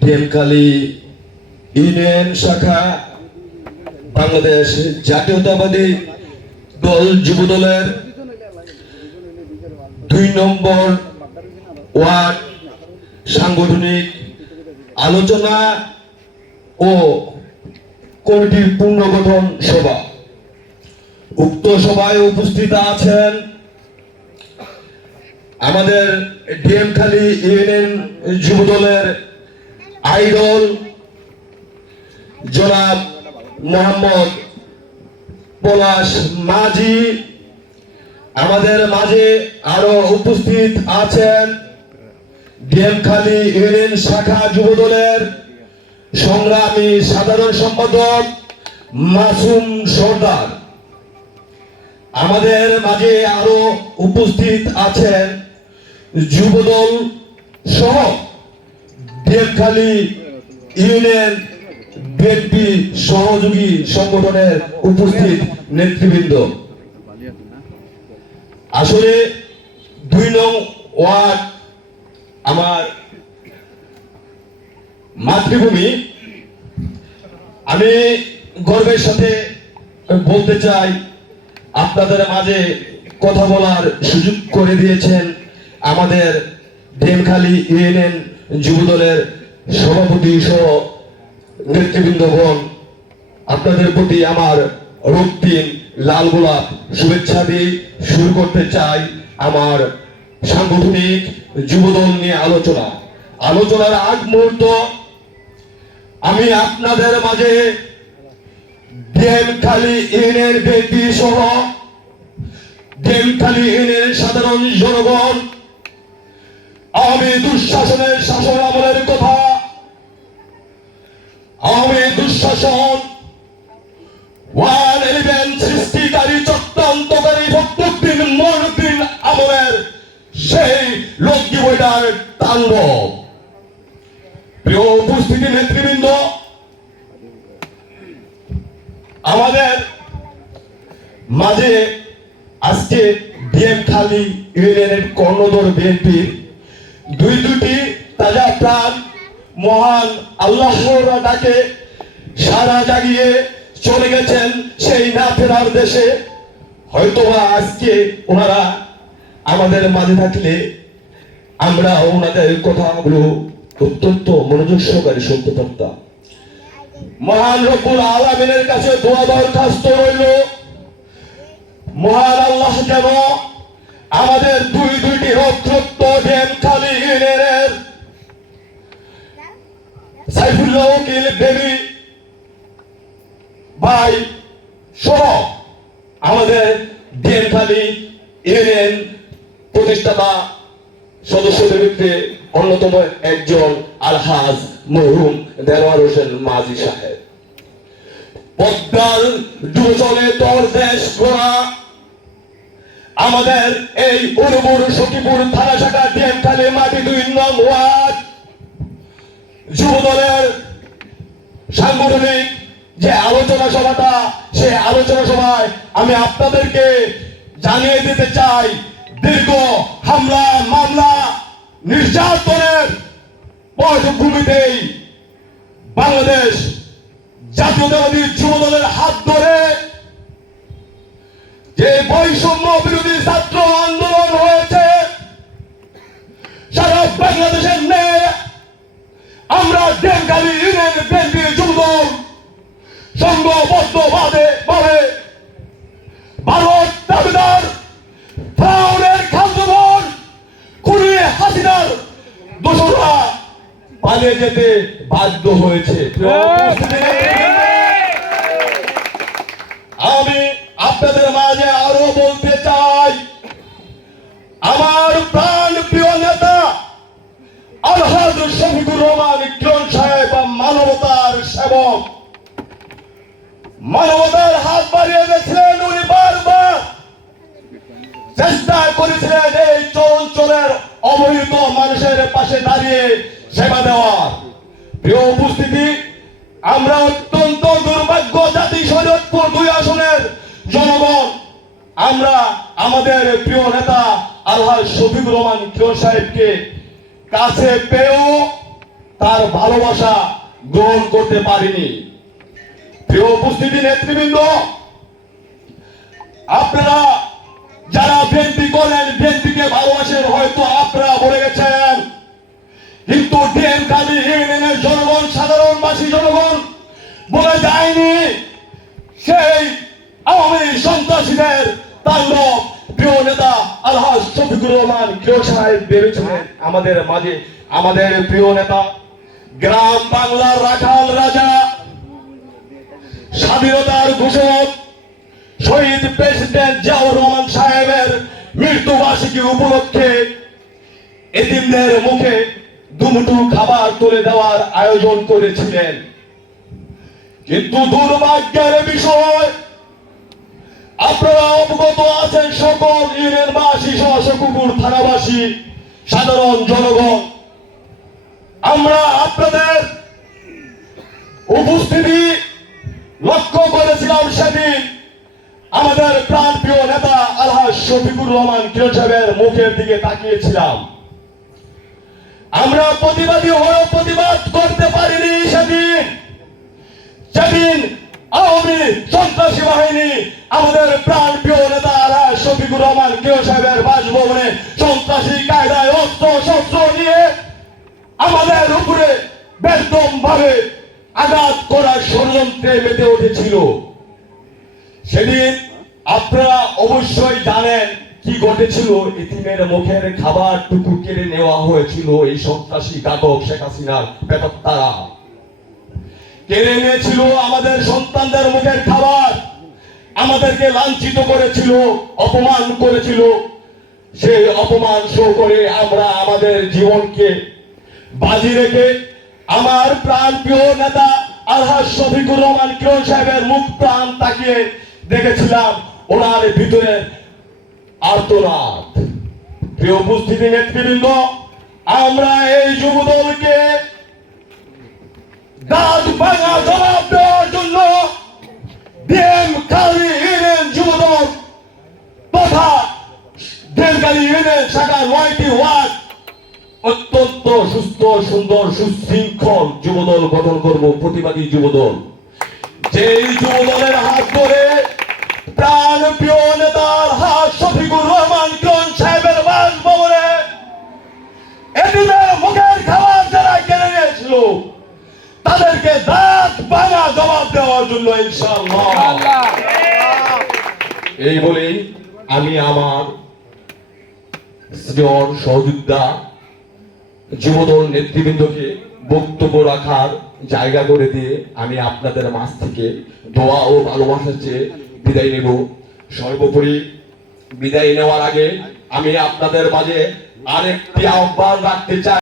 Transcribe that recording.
ডিএমকালী union শাখা, বাংলাদেশ জাতীয়তাবাদী দল যুব দলের দুই নম্বর ওয়ার্ড সাংগঠনিক আলোচনা ও কমিটির পুনর্গঠন সভা। উক্ত সভায় উপস্থিত আছেন আমাদের ডিএমখালী ইউনিয়ন যুব দলের আইডল জনাব মোহাম্মদ পলাশ মাঝি। আমাদের মাঝে আরও উপস্থিত আছেন ডিএমখালী ইউনিয়ন শাখা যুব দলের সংগ্রামী সাধারণ সম্পাদক মাসুম সর্দার। আমাদের মাঝে আরও উপস্থিত আছেন যুবদল সহ দেবখালী ইউনিয়ন বিএনপি সহযোগী সংগঠনের উপস্থিত নেতৃবৃন্দ। আসলে দুই নং ওয়ার্ড আমার মাতৃভূমি। আমি গর্বের সাথে বলতে চাই, আপনাদের মাঝে কথা বলার সুযোগ করে দিয়েছেন আমাদের ডেমখালি ইউনিয়ন যুবদলের সভাপতি সহ নেতৃবৃন্দগণ আপনাদের প্রতি আমার রক্তিম লাল গোলাপ শুভেচ্ছা দিয়ে শুরু করতে চাই আমার সাংগঠনিক যুবদল নিয়ে আলোচনা। আলোচনার আগ মুহূর্ত আমি আপনাদের মাঝে ডেমখালি ইউনিয়ন বিএনপি সহ ডেমখালি ইউনিয়নের সাধারণ জনগণ আওয়ামী দুঃশাসনের শাসন আমলের কথা। আওয়ামী দুঃশাসন, ওয়ান সৃষ্টিকারী চক্রান্তকারী আমলের সেই বইটার প্রিয় উপস্থিতি নেতৃবৃন্দ, আমাদের মাঝে আজকে বিএম খালি ইউনিয়নের কর্ণধর বিএনপির দুই দুটি তাজা প্রাণ মহান আল্লাহর ডাকে সারা জাগিয়ে চলে গেছেন সেই না ফেরার দেশে। হয়তোবা আজকে ওনারা আমাদের মাঝে থাকলে আমরা ওনাদের কথাগুলো অত্যন্ত মনোযোগ সহকারে শুনতে পারতাম। মহান রব্বুল আলামিনের কাছে দোয়া দরখাস্ত রইল। মহান আল্লাহ যেন আমাদের দুই দুইটি খালি ইউনিয়নের সাইফুল্লাহ উকিল বেবি ভাই সহ আমাদের ইউনিয়ন প্রতিষ্ঠাতা সদস্যদের অন্যতম একজন আলহাজ মরহুম দেওয়ার হোসেন মাঝি সাহেব। পদ্মার দুজনে তোর দেশ আমাদের এই উরুবুর সখীপুর থানা শাখা ডিএমখালী মাটি দুই নং ওয়ার্ড। যুব দলের সাংগঠনিক যে আলোচনা সভাটা, সেই আলোচনা সভায় আমি আপনাদেরকে জানিয়ে দিতে চাই, দীর্ঘ হামলা, মামলা, নির্যাতনের পটভূমিতেই বাংলাদেশ জাতীয়তাবাদী যুব দলের হাত ধরে ছাত্র আন্দোলন হয়েছে। সারা বাংলাদেশের নেই আমরা ডেঙ্গালি ইউনিয়ন বিএনপি যুবদল সংঘবদ্ধভাবে ভাবে ভারত দাবিদার ফ্রাউনের খাদ্যবন খুনি হাসিনার দোষরা পালিয়ে যেতে বাধ্য হয়েছে। আমি আপনাদের মাঝে আরও বলতে মানবতার হাত বাড়িয়ে গেছিলেন উনি বারবার। চেষ্টা করেছিলেন এই চঞ্চলের অবহিত মানুষের পাশে দাঁড়িয়ে সেবা দেওয়ার। প্রিয় উপস্থিতি, আমরা অত্যন্ত দুর্ভাগ্য জাতি শরীয়তপুর দুই আসনের জনগণ। আমরা আমাদের প্রিয় নেতা আল্লাহ শফিকুর রহমান কিরণ সাহেবকে কাছে পেয়েও তার ভালোবাসা গ্রহণ করতে পারিনি। প্রিয় উপস্থিতি নেতৃবৃন্দ, আপনারা যারা করেন ভালোবাসেন, হয়তো আপনারা বলে গেছেন, কিন্তু ডিএম ইউনিয়নের জনগণ জনগণ বলে যায়নি। সেই আওয়ামী সন্ত্রাসীদের তাণ্ডব প্রিয় নেতা আলহাজ শফিকুর রহমান কেউ সাহেব বেরোছিলেন আমাদের মাঝে, আমাদের প্রিয় নেতা, গ্রাম বাংলার রাখাল রাজা। স্বাধীনতার ঘোষক শহীদ প্রেসিডেন্ট জিয়াউর রহমান সাহেবের মৃত্যুবার্ষিকী উপলক্ষে এতিমদের মুখে দুমুঠো খাবার তুলে দেওয়ার আয়োজন করেছিলেন। কিন্তু দুর্ভাগ্যের বিষয়, আপনারা অবগত আছেন সকল ইউনিয়নবাসী সহ কুকুর থানাবাসী, সাধারণ জনগণ। আমরা আপনাদের উপস্থিতি লক্ষ্য করেছিলাম সেদিন আমাদের প্রাণ প্রিয় নেতা আলহাজ শফিকুর রহমান কিরণ সাহেবের মুখের দিকে তাকিয়েছিলাম। আমরা প্রতিবাদী হয়েও প্রতিবাদ করতে পারিনি সেদিন। সেদিন আওয়ামী সন্ত্রাসী বাহিনী আমাদের প্রাণ প্রিয় নেতা আলহাজ শফিকুর রহমান কিরণ সাহেবের বাসভবনে উঠেছিল সেদিন আপনারা অবশ্যই জানেন কি ঘটেছিল। এতিমের মুখের খাবার টুকু কেড়ে নেওয়া হয়েছিল এই সন্ত্রাসী ঘাতক শেখ হাসিনার বেতত্তারা কেড়ে নিয়েছিল আমাদের সন্তানদের মুখের খাবার, আমাদেরকে লাঞ্ছিত করেছিল, অপমান করেছিল। সেই অপমান শো করে আমরা আমাদের জীবনকে বাজি রেখে আমার প্রাণ প্রিয় নেতা আলহাজ শফিকুর রহমান কিরণ সাহেবের মুখ প্রাণ তাকিয়ে দেখেছিলাম ওনার ভিতরে আর্তনাদ। প্রিয় উপস্থিতি নেতৃবৃন্দ, আমরা এই যুবদলকে ভাঙা জবাব দেওয়ার জন্য ডিএম কালী ইউনিয়ন যুবদল তথা ডিএম কালী ইউনিয়ন ওয়ার্ড সুস্থ সুন্দর, সুশৃঙ্খল যুবদল গঠন করব, প্রতিবাদী যুবদল। যেই যুবদলের হাত ধরে প্রাণ প্রিয় নেতার হাত শফিকুর রহমান কোন সাহেবের বাসভবনে মুখের খাবার যারা নিয়েছিল, তাদেরকে দাঁত ভাঙা জবাব দেওয়ার জন্য এই বলেই আমি আমার স্নেহর সহযোদ্ধা যুবদল নেতৃবৃন্দকে বক্তব্য রাখার জায়গা করে দিয়ে আমি আপনাদের মাছ থেকে দোয়া ও ভালোবাসা চেয়ে বিদায় নেব। সর্বোপরি বিদায় নেওয়ার আগে আমি আপনাদের মাঝে আরেকটি আহ্বান রাখতে চাই।